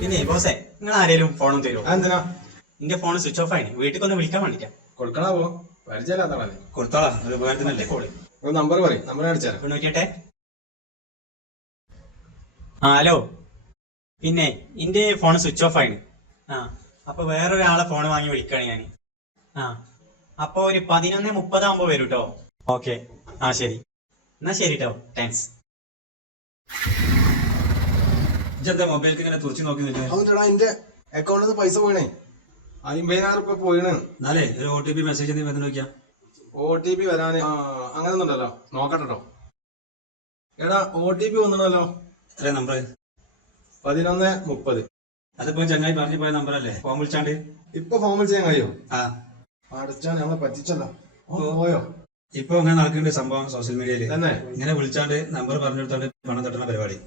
പിന്നെ ബോസേ നിങ്ങൾ ആരെങ്കിലും ഫോണും തരുമോ? എന്തിനാ? നിന്റെ ഫോൺ സ്വിച്ച് ഓഫ് ആയി, വീട്ടിൽ ഒന്ന് വിളിക്കാൻ വേണ്ടിട്ടാ. കൊടുക്കണാവോ? പരിചയമില്ലാത്തതാണ്. കൊടുത്തോളാം, അത് ഉപകാരത്തിനല്ലേ. കോളി ഒരു നമ്പർ പറയും, നമ്പർ അടിച്ചാലോ. നോക്കിയട്ടെ. ആ ഹലോ, പിന്നെ എന്റെ ഫോൺ സ്വിച്ച് ഓഫ് ആയിന്. ആ അപ്പൊ വേറൊരാളെ ഫോൺ വാങ്ങി വിളിക്കാണ് ഞാൻ. ആ അപ്പൊ ഒരു 11:30 വരും കേട്ടോ. ഓക്കെ, ആ ശരി, എന്നാ ശരി കേട്ടോ, താങ്ക്സ്. മൊബൈലിൽ ഇങ്ങനെ തുറച്ചു നോക്കി നിൽക്കുക. എന്റെ അക്കൗണ്ടിൽ നിന്ന് പൈസ പോയിണേ, 50,000 പോയിണ്. എന്നാലേ ഒരു OTP മെസ്സേജ് നോക്കിയാ. OTP വരാന് അങ്ങനെ ഒന്നുണ്ടല്ലോ, നോക്കട്ടോ. എടാ OTP വന്നല്ലോ. എത്ര നമ്പർ? 11:30. അതിപ്പോ ചങ്ങായി പറഞ്ഞു പോയ നമ്പർ അല്ലേ? ഫോം വിളിച്ചാണ്ട് ഇപ്പൊ ഫോം വിളിച്ചാൽ കഴിയോ? ആ അടച്ചാ നമ്മളെ പറ്റിച്ചല്ലോ. പോയോ? ഇപ്പൊ അങ്ങനെ നടക്കേണ്ട സംഭവം സോഷ്യൽ മീഡിയയിൽ തന്നെ ഇങ്ങനെ വിളിച്ചാണ്ട് നമ്പർ പറഞ്ഞെടുത്തോണ്ട് പണം തട്ടുന്ന പരിപാടി.